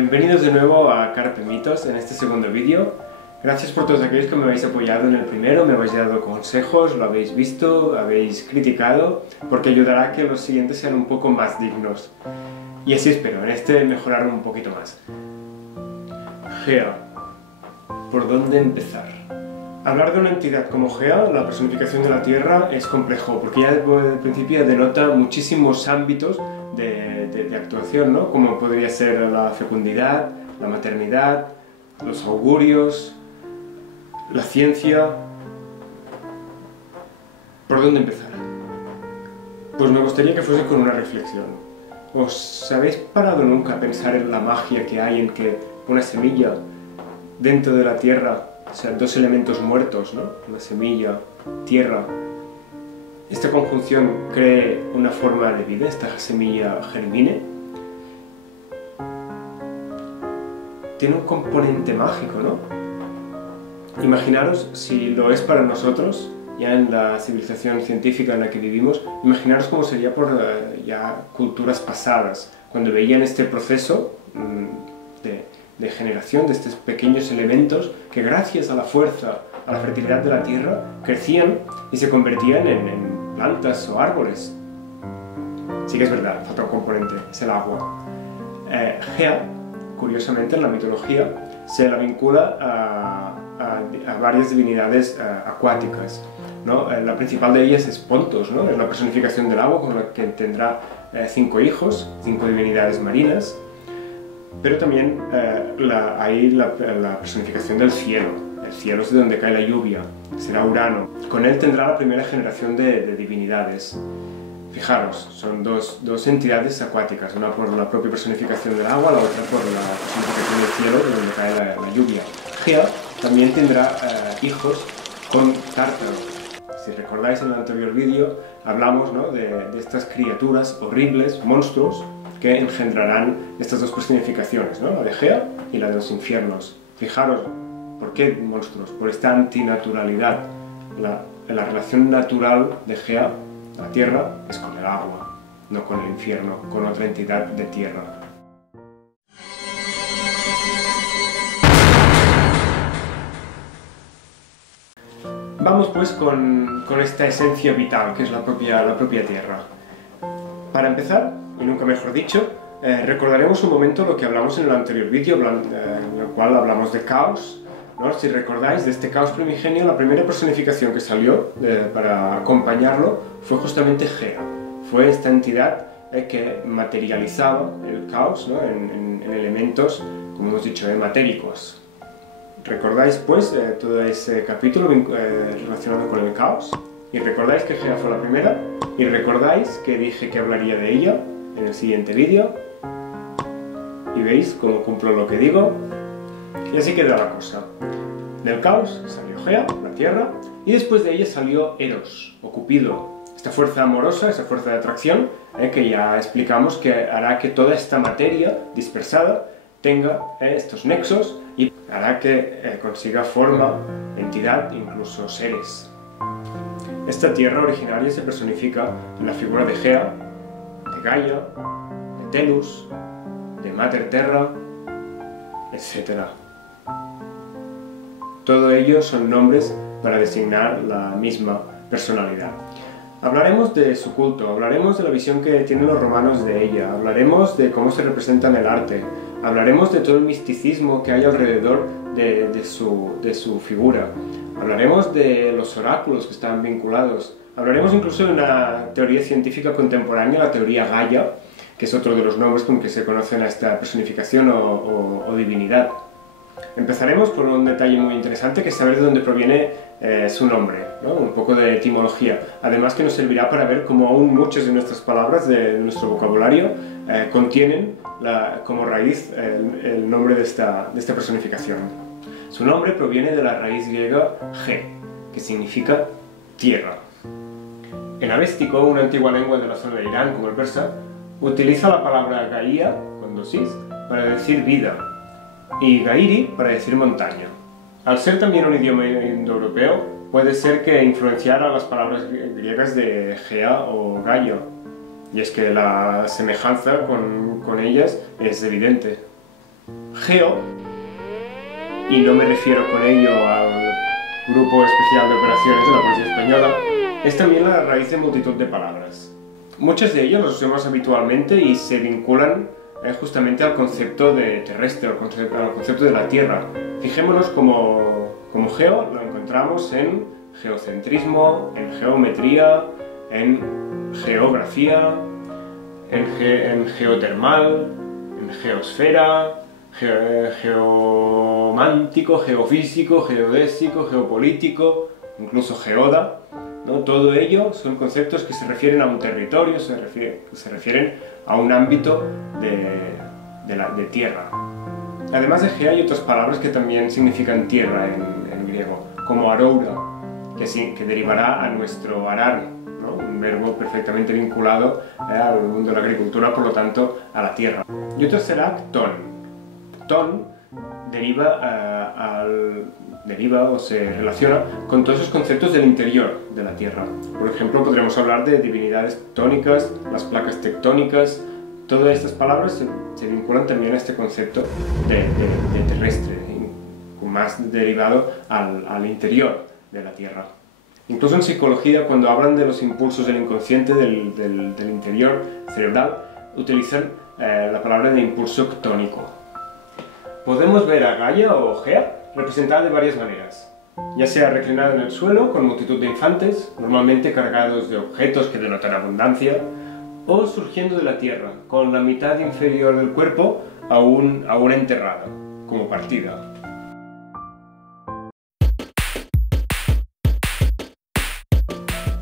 Bienvenidos de nuevo a Carpe Mitos en este segundo vídeo. Gracias por todos aquellos que me habéis apoyado en el primero, me habéis dado consejos, lo habéis visto, habéis criticado, porque ayudará a que los siguientes sean un poco más dignos. Y así espero, en este mejorar un poquito más. Gea. ¿Por dónde empezar? Hablar de una entidad como Gea, la personificación de la Tierra, es complejo, porque ya desde el principio denota muchísimos ámbitos de actuación, ¿no? Como podría ser la fecundidad, la maternidad, los augurios, la ciencia. ¿Por dónde empezar? Pues me gustaría que fuese con una reflexión. ¿Os habéis parado nunca a pensar en la magia que hay en que una semilla dentro de la Tierra, o sea, dos elementos muertos, ¿no? Una semilla, tierra, esta conjunción cree una forma de vida, esta semilla germine? Tiene un componente mágico, ¿no? Imaginaros, si lo es para nosotros, ya en la civilización científica en la que vivimos, imaginaros cómo sería por ya culturas pasadas, cuando veían este proceso de generación de estos pequeños elementos que gracias a la fuerza, a la fertilidad de la tierra, crecían y se convertían en plantas o árboles. Sí que es verdad, falta un componente, es el agua. Gea, curiosamente en la mitología, se la vincula a varias divinidades acuáticas, ¿no? La principal de ellas es Pontos, ¿no? Es la personificación del agua, con la que tendrá 5 hijos, 5 divinidades marinas, pero también hay la personificación del cielo. El cielo es de donde cae la lluvia, será Urano. Con él tendrá la primera generación de divinidades. Fijaros, son dos entidades acuáticas, una por la propia personificación del agua, la otra por la personificación del cielo, de donde cae la lluvia. Gea también tendrá hijos con Tártaro. Si recordáis en el anterior vídeo, hablamos, ¿no?, de estas criaturas horribles, monstruos, que engendrarán estas dos personificaciones, ¿no?, la de Gea y la de los infiernos. Fijaros, ¿por qué monstruos? Por esta antinaturalidad. La relación natural de Gea, la tierra, es con el agua, no con el infierno, con otra entidad de tierra. Vamos pues con esta esencia vital que es la propia tierra. Para empezar, y nunca mejor dicho, recordaremos un momento lo que hablamos en el anterior vídeo, en el cual hablamos de caos, ¿no? Si recordáis, de este caos primigenio, la primera personificación que salió para acompañarlo fue justamente Gea. Fue esta entidad que materializaba el caos, ¿no?, en elementos, como hemos dicho, matéricos. ¿Recordáis pues todo ese capítulo relacionado con el caos? ¿Y recordáis que Gea fue la primera? ¿Y recordáis que dije que hablaría de ella en el siguiente vídeo? ¿Y veis cómo cumplo lo que digo? Y así queda la cosa. Del caos salió Gea, la tierra, y después de ella salió Eros, o Cupido, esta fuerza amorosa, esa fuerza de atracción, que ya explicamos que hará que toda esta materia dispersada tenga estos nexos y hará que consiga forma, entidad, incluso seres. Esta tierra originaria se personifica en la figura de Gea, de Gaia, de Telus, de Mater Terra, etc. Todo ello son nombres para designar la misma personalidad. Hablaremos de su culto, hablaremos de la visión que tienen los romanos de ella, hablaremos de cómo se representa en el arte, hablaremos de todo el misticismo que hay alrededor de su figura, hablaremos de los oráculos que están vinculados, hablaremos incluso de una teoría científica contemporánea, la teoría Gaia, que es otro de los nombres con que se conocen a esta personificación o divinidad. Empezaremos por un detalle muy interesante, que es saber de dónde proviene su nombre, ¿no? Un poco de etimología, además que nos servirá para ver cómo aún muchas de nuestras palabras, de nuestro vocabulario, contienen como raíz el nombre de esta personificación. Su nombre proviene de la raíz griega ge, que significa tierra. En avéstico, una antigua lengua de la zona de Irán, como el persa, utiliza la palabra Gaia, con dos is, para decir vida, y Gairi para decir montaña. Al ser también un idioma indoeuropeo, puede ser que influenciara las palabras griegas de Gea o Gaia, y es que la semejanza con ellas es evidente. Geo, y no me refiero con ello al Grupo Especial de Operaciones de la Policía Española, es también la raíz de multitud de palabras. Muchas de ellas las usamos habitualmente y se vinculan justamente al concepto de terrestre, al concepto de la Tierra. Fijémonos como geo lo encontramos en geocentrismo, en geometría, en geografía, en geotermal, en geosfera, geomántico, geofísico, geodésico, geopolítico, incluso geoda, ¿no? Todo ello son conceptos que se refieren a un territorio, se refieren a un ámbito de tierra. Además de gea hay otras palabras que también significan tierra en griego, como aroura, que derivará a nuestro arar, ¿no? Un verbo perfectamente vinculado al mundo de la agricultura, por lo tanto a la tierra. Y otro será ton. Ton deriva o se relaciona con todos esos conceptos del interior de la Tierra. Por ejemplo, podremos hablar de divinidades tónicas, las placas tectónicas. Todas estas palabras se vinculan también a este concepto de terrestre, más derivado al interior de la Tierra. Incluso en psicología, cuando hablan de los impulsos del inconsciente, del interior cerebral, utilizan la palabra de impulso ctónico. Podemos ver a Gaia o Gea representada de varias maneras, ya sea reclinada en el suelo con multitud de infantes, normalmente cargados de objetos que denotan abundancia, o surgiendo de la tierra, con la mitad inferior del cuerpo aún enterrada, como partida.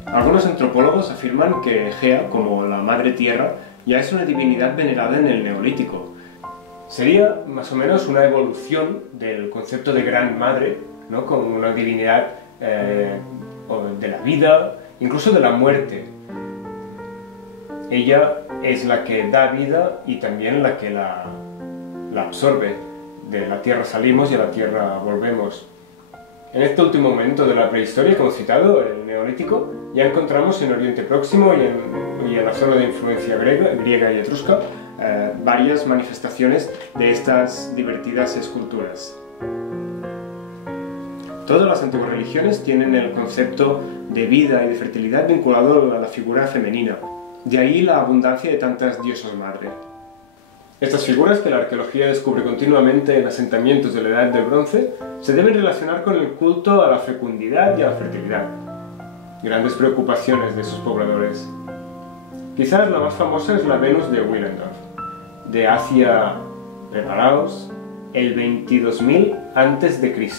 Algunos antropólogos afirman que Gea, como la madre tierra, ya es una divinidad venerada en el Neolítico. Sería más o menos una evolución del concepto de gran madre, ¿no? Como una divinidad de la vida, incluso de la muerte. Ella es la que da vida y también la que la absorbe. De la tierra salimos y a la tierra volvemos. En este último momento de la prehistoria, como citado, el Neolítico, ya encontramos en Oriente Próximo y en la zona de influencia griega y etrusca varias manifestaciones de estas divertidas esculturas. Todas las antiguas religiones tienen el concepto de vida y de fertilidad vinculado a la figura femenina, de ahí la abundancia de tantas diosas madre. Estas figuras, que la arqueología descubre continuamente en asentamientos de la Edad del Bronce, se deben relacionar con el culto a la fecundidad y a la fertilidad, grandes preocupaciones de sus pobladores. Quizás la más famosa es la Venus de Willendorf, de hacia, preparaos, el 22.000 a.C.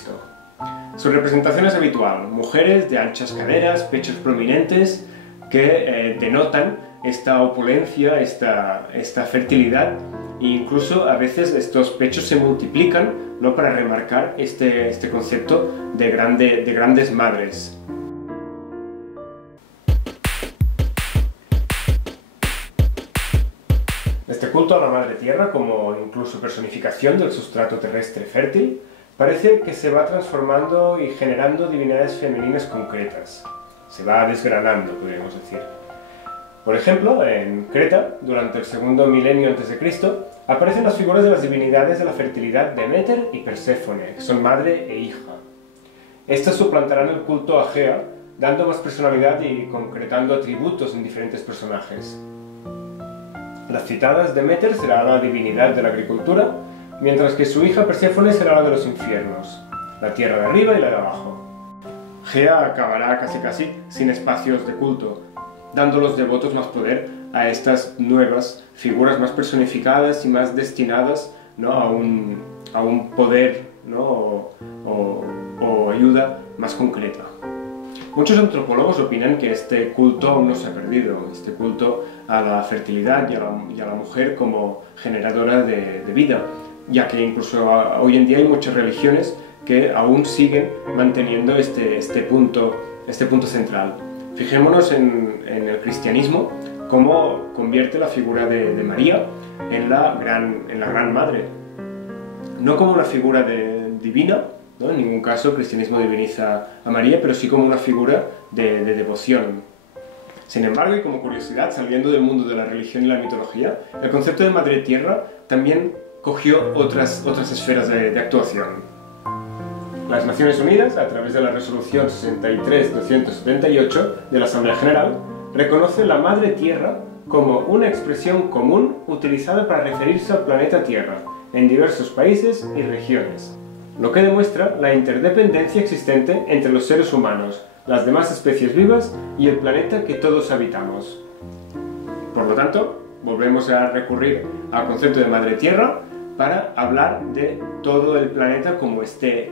Su representación es habitual, mujeres de anchas caderas, pechos prominentes, que denotan esta opulencia, esta fertilidad, e incluso a veces estos pechos se multiplican, ¿no? Para remarcar este concepto de grandes madres. Este culto a la Madre Tierra, como incluso personificación del sustrato terrestre fértil, parece que se va transformando y generando divinidades femeninas concretas. Se va desgranando, podríamos decir. Por ejemplo, en Creta, durante el segundo milenio a.C., aparecen las figuras de las divinidades de la fertilidad Deméter y Perséfone, que son madre e hija. Estas suplantarán el culto a Gea, dando más personalidad y concretando atributos en diferentes personajes. Las citadas Deméter será la divinidad de la agricultura, mientras que su hija Perséfone será la de los infiernos, la tierra de arriba y la de abajo. Gea acabará casi sin espacios de culto, dando a los devotos más poder a estas nuevas figuras más personificadas y más destinadas, ¿no? a un poder, ¿no? o ayuda más concreta. Muchos antropólogos opinan que este culto aún no se ha perdido, este culto a la fertilidad y a la mujer como generadora de vida, ya que incluso hoy en día hay muchas religiones que aún siguen manteniendo este punto central. Fijémonos en el cristianismo, cómo convierte la figura de María en la gran madre. No como una figura divina, ¿no? En ningún caso el cristianismo diviniza a María, pero sí como una figura de devoción. Sin embargo, y como curiosidad, saliendo del mundo de la religión y la mitología, el concepto de Madre Tierra también cogió otras esferas de actuación. Las Naciones Unidas, a través de la Resolución 63-278 de la Asamblea General, reconoce la Madre Tierra como una expresión común utilizada para referirse al planeta Tierra en diversos países y regiones, lo que demuestra la interdependencia existente entre los seres humanos, las demás especies vivas y el planeta que todos habitamos. Por lo tanto, volvemos a recurrir al concepto de Madre Tierra para hablar de todo el planeta como este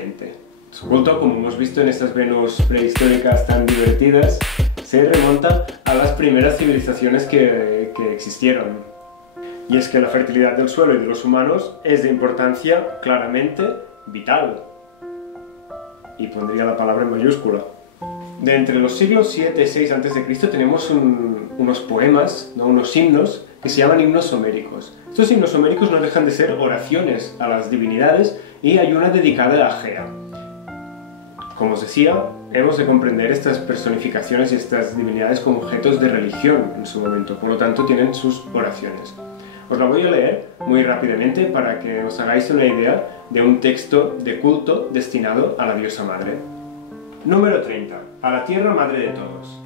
ente. Su culto, como hemos visto en estas Venus prehistóricas tan divertidas, se remonta a las primeras civilizaciones que existieron. Y es que la fertilidad del suelo y de los humanos es de importancia claramente vital. Y pondría la palabra en mayúscula. De entre los siglos 7 y 6 a.C. tenemos unos poemas, ¿no? Unos himnos que se llaman himnos homéricos. Estos himnos homéricos no dejan de ser oraciones a las divinidades y hay una dedicada a Gea. Como os decía, hemos de comprender estas personificaciones y estas divinidades como objetos de religión en su momento, por lo tanto tienen sus oraciones. Os la voy a leer muy rápidamente para que os hagáis una idea de un texto de culto destinado a la diosa madre. Número 30. A la tierra madre de todos.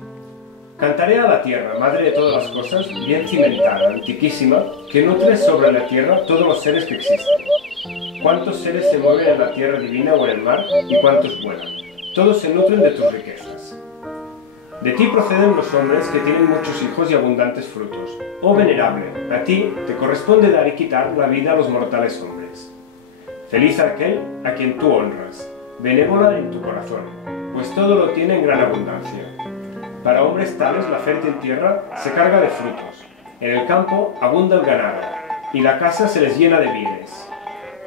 Cantaré a la tierra, madre de todas las cosas, bien cimentada, antiquísima, que nutre sobre la tierra todos los seres que existen. ¿Cuántos seres se mueven en la tierra divina o en el mar, y cuántos vuelan? Todos se nutren de tus riquezas. De ti proceden los hombres que tienen muchos hijos y abundantes frutos. Oh venerable, a ti te corresponde dar y quitar la vida a los mortales hombres. Feliz aquel a quien tú honras, benévola en tu corazón, pues todo lo tiene en gran abundancia. Para hombres tales la fértil tierra se carga de frutos, en el campo abunda el ganado, y la casa se les llena de vides.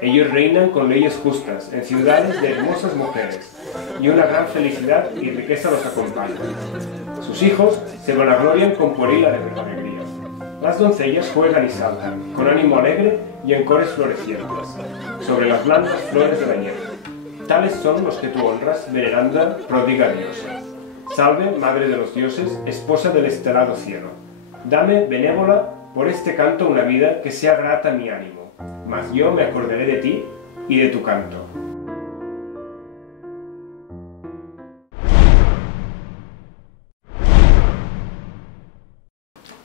Ellos reinan con leyes justas, en ciudades de hermosas mujeres, y una gran felicidad y riqueza los acompaña. Sus hijos se vanaglorian con pueril alegría. Las doncellas juegan y saltan, con ánimo alegre y en cores florecientes, sobre las blancas flores de la nieve. Tales son los que tú honras, veneranda, pródiga diosa. Salve, madre de los dioses, esposa del estelado cielo. Dame, benévola, por este canto una vida que sea grata a mi ánimo, mas yo me acordaré de ti y de tu canto.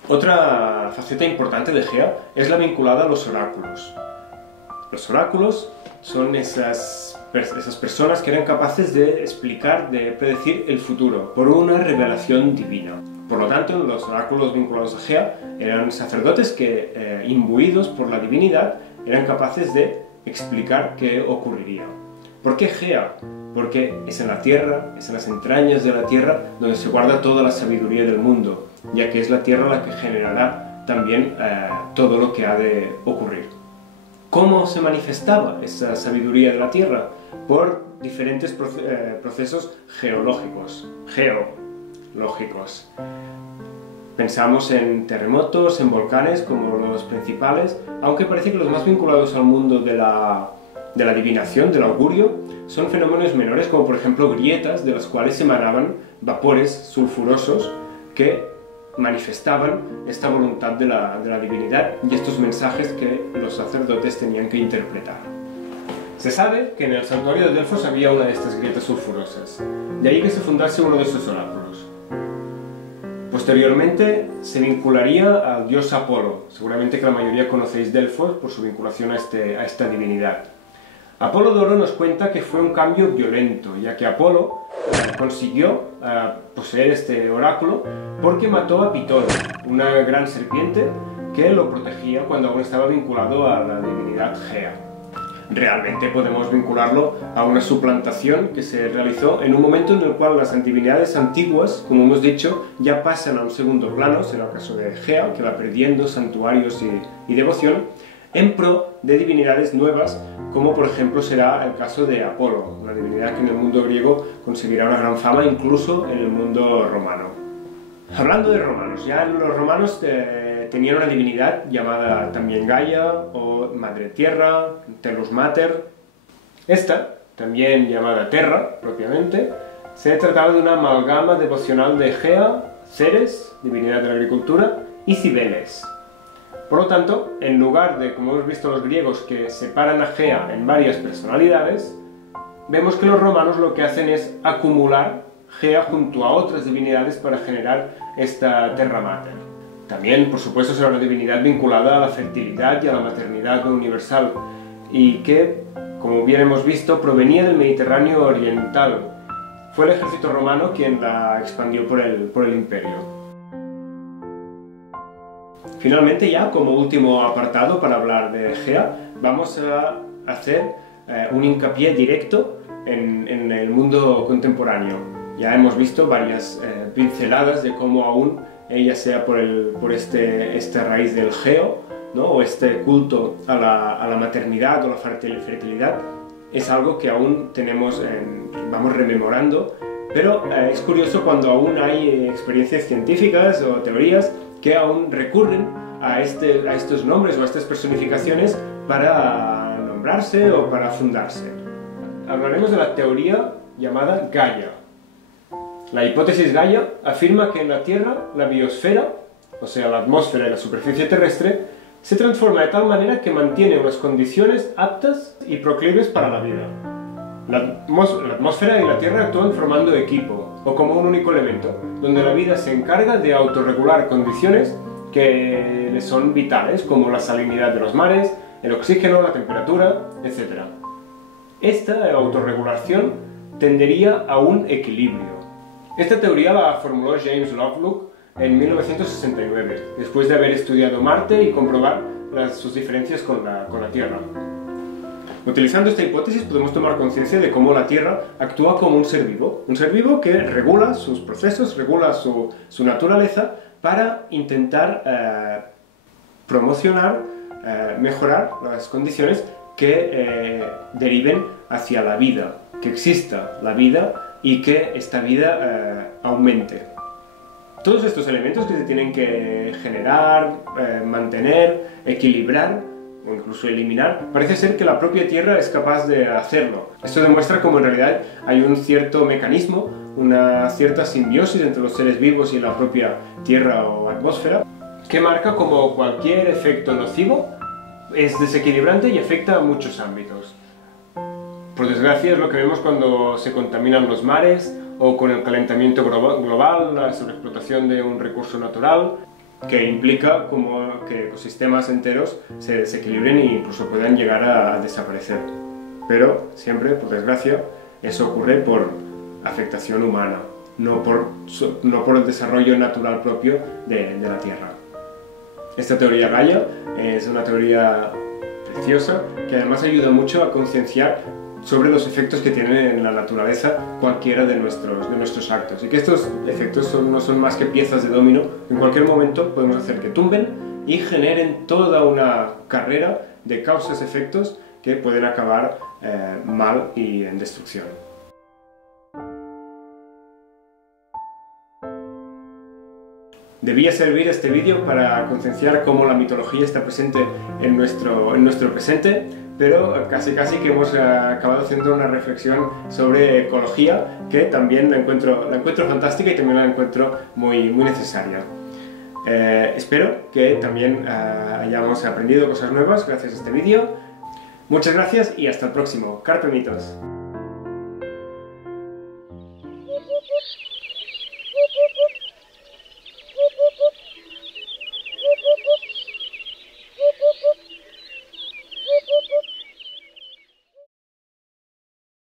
Otra faceta importante de Gea es la vinculada a los oráculos. Los oráculos son esas personas que eran capaces de explicar, de predecir el futuro por una revelación divina. Por lo tanto, los oráculos vinculados a Gea eran sacerdotes que, imbuidos por la divinidad, eran capaces de explicar qué ocurriría. ¿Por qué Gea? Porque es en la tierra, es en las entrañas de la tierra donde se guarda toda la sabiduría del mundo, ya que es la tierra la que generará también todo lo que ha de ocurrir. ¿Cómo se manifestaba esa sabiduría de la tierra? Por diferentes procesos geológicos. Pensamos en terremotos, en volcanes como los principales, aunque parece que los más vinculados al mundo de la adivinación, del augurio, son fenómenos menores como por ejemplo grietas de las cuales se emanaban vapores sulfurosos que manifestaban esta voluntad de la divinidad y estos mensajes que los sacerdotes tenían que interpretar. Se sabe que en el santuario de Delfos había una de estas grietas sulfurosas, de ahí que se fundase uno de estos oráculos. Posteriormente se vincularía al dios Apolo, seguramente que la mayoría conocéis Delfos por su vinculación a esta divinidad. Apolodoro nos cuenta que fue un cambio violento, ya que Apolo consiguió poseer este oráculo porque mató a Pitón, una gran serpiente que lo protegía cuando aún estaba vinculado a la divinidad Gea. Realmente podemos vincularlo a una suplantación que se realizó en un momento en el cual las divinidades antiguas, como hemos dicho, ya pasan a un segundo plano, será el caso de Gea, que va perdiendo santuarios y devoción, en pro de divinidades nuevas, como por ejemplo será el caso de Apolo, una divinidad que en el mundo griego conseguirá una gran fama, incluso en el mundo romano. Hablando de romanos, ya los romanos tenían una divinidad llamada también Gaia o Madre Tierra, Tellus Mater. Esta, también llamada Terra propiamente, se trataba de una amalgama devocional de Gea, Ceres, divinidad de la agricultura, y Cibeles. Por lo tanto, en lugar de, como hemos visto los griegos, que separan a Gea en varias personalidades, vemos que los romanos lo que hacen es acumular Gea junto a otras divinidades para generar esta Terra Mater. También, por supuesto, será una divinidad vinculada a la fertilidad y a la maternidad universal, y que, como bien hemos visto, provenía del Mediterráneo oriental. Fue el ejército romano quien la expandió por el imperio. Finalmente, ya como último apartado para hablar de Gea, vamos a hacer un hincapié directo en el mundo contemporáneo. Ya hemos visto varias pinceladas de cómo aún, ella sea por esta raíz del geo, ¿no? O este culto a la maternidad o la fertilidad, es algo que aún vamos rememorando, pero es curioso cuando aún hay experiencias científicas o teorías que aún recurren a estos nombres o a estas personificaciones para nombrarse o para fundarse. Hablaremos de la teoría llamada Gaia. La hipótesis Gaia afirma que en la Tierra la biosfera, o sea la atmósfera y la superficie terrestre, se transforma de tal manera que mantiene unas condiciones aptas y proclives para la vida. La atmósfera y la Tierra actúan formando equipo, o como un único elemento, donde la vida se encarga de autorregular condiciones que le son vitales, como la salinidad de los mares, el oxígeno, la temperatura, etc. Esta autorregulación tendería a un equilibrio. Esta teoría la formuló James Lovelock en 1969, después de haber estudiado Marte y comprobar sus diferencias con la Tierra. Utilizando esta hipótesis podemos tomar conciencia de cómo la Tierra actúa como un ser vivo que regula sus procesos, regula su naturaleza para intentar promocionar, mejorar las condiciones que deriven hacia la vida, que exista la vida y que esta vida aumente. Todos estos elementos que se tienen que generar, mantener, equilibrar o incluso eliminar, parece ser que la propia Tierra es capaz de hacerlo. Esto demuestra cómo en realidad hay un cierto mecanismo, una cierta simbiosis entre los seres vivos y la propia Tierra o atmósfera, que marca como cualquier efecto nocivo es desequilibrante y afecta a muchos ámbitos. Por desgracia es lo que vemos cuando se contaminan los mares o con el calentamiento global, la sobreexplotación de un recurso natural, que implica como que ecosistemas enteros se desequilibren e incluso puedan llegar a desaparecer. Pero siempre, por desgracia, eso ocurre por afectación humana, no por el desarrollo natural propio de la Tierra. Esta teoría Gaia es una teoría preciosa que además ayuda mucho a concienciar sobre los efectos que tienen en la naturaleza cualquiera de nuestros actos, y que estos efectos no son más que piezas de dominó. En cualquier momento podemos hacer que tumben y generen toda una carrera de causas-efectos que pueden acabar mal y en destrucción. Debía servir este vídeo para concienciar cómo la mitología está presente en nuestro presente, pero casi que hemos acabado haciendo una reflexión sobre ecología que también la encuentro fantástica y también la encuentro muy necesaria. Espero que también hayamos aprendido cosas nuevas gracias a este vídeo. Muchas gracias y hasta el próximo. Carpe Mitos.